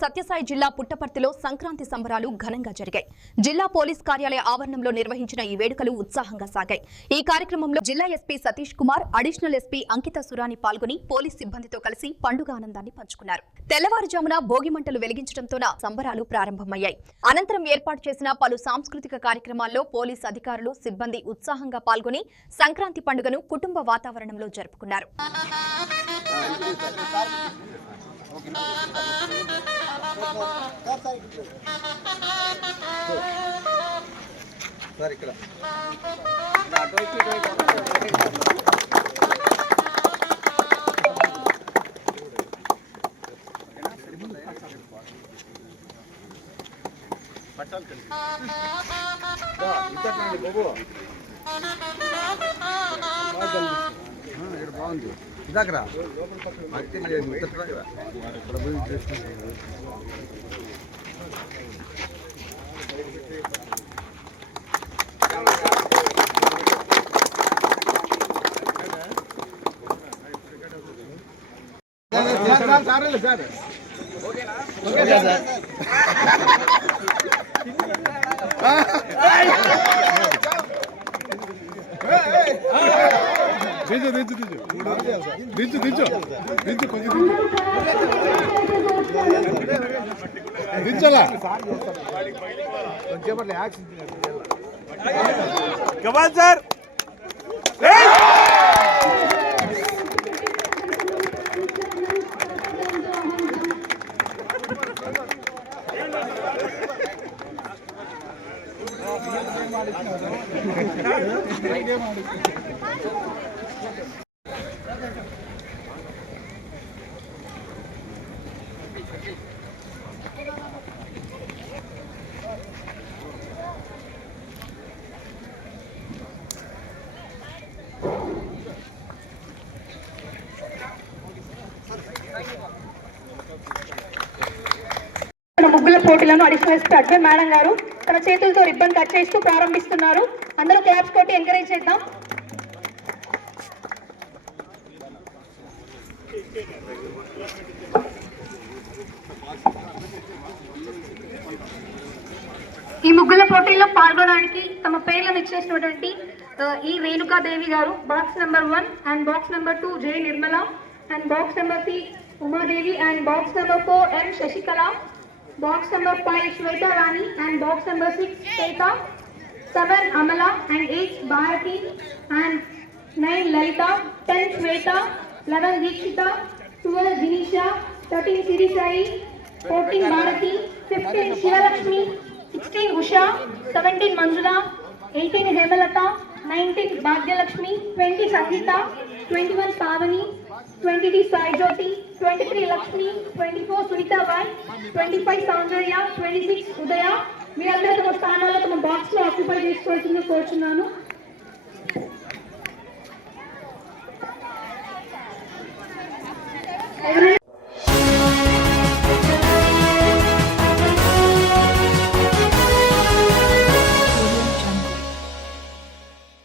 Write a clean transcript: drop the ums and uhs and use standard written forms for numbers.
సత్యసాయి జిల్లా పుట్టపర్తిలో సంక్రాంతి సంబరాలు ఘనంగా జరిగాయి. జిల్లా పోలీస్ కార్యాలయ ఆవరణంలో నిర్వహించిన ఈ వేడుకలు ఉత్సాహంగా సాగాయి. ఈ కార్యక్రమంలో జిల్లా SP Satish Kumar, additional SP Ankita Surani పాల్గొని పోలీస్ సిబ్బందితో కలిసి పండుగ ఆనందాన్ని పంచుకున్నారు. తెల్లవారుజామున భోగి మంటలు వెలిగించడంతోన సంబరాలు ప్రారంభమయ్యాయి. అనంతరం ఏర్పాటు చేసిన పలు సాంస్కృతిక కార్యక్రమాల్లో పోలీస్ అధికారులు, సిబ్బంది ఉత్సాహంగా పాల్గొని సంక్రాంతి పండుగను కుటుంబ వాతావరణంలో జరుపుకున్నారు. బాగుంది ఇదాకరా సార్ ఓకే సార్ దించాలా సార్ ముగ్గుల పోటీలను అడిషనల్ ఎస్పీ అడ్వైజ్ మేడం గారు తన చేతులతో రిబ్బన్ కట్ చేస్తూ ప్రారంభిస్తున్నారు. అందరూ క్లాప్స్ కొట్టి ఎంకరేజ్ చేద్దాం. ఈ ముగ్గుల పోటీల్లో పాల్గొనడానికి తమ పేర్లను ఇచ్చేసినటువంటి ఈ రేణుకాదేవి గారు box number 1 and box number 2 J Nirmala and box number 3 Umadevi and box number 4 M Sasikala, box number 5 Shweta Rani and box number 6 Shweta, 7 Amala and 8 Bharati and 9 Lalita, 10 Shweta, 11 Dikshita, 12 Dinisha, 13 Siri Sai, 14 Bharati, 15 Shivalakshmi, 16 Usha, 17 Manjula, 18 Hemalata, 19 Bhagyalakshmi, 20 Sangeeta, 21 Pavani, 22 Sai Jyoti, 23 Lakshmi, 24 Sunita Bai, 25 Soundarya, 26 Udaya. మీరందరూ తమ స్థానాల్లో తమ box లో occupy చేసుకోవాల్సిందిగా కోరుచున్నాను.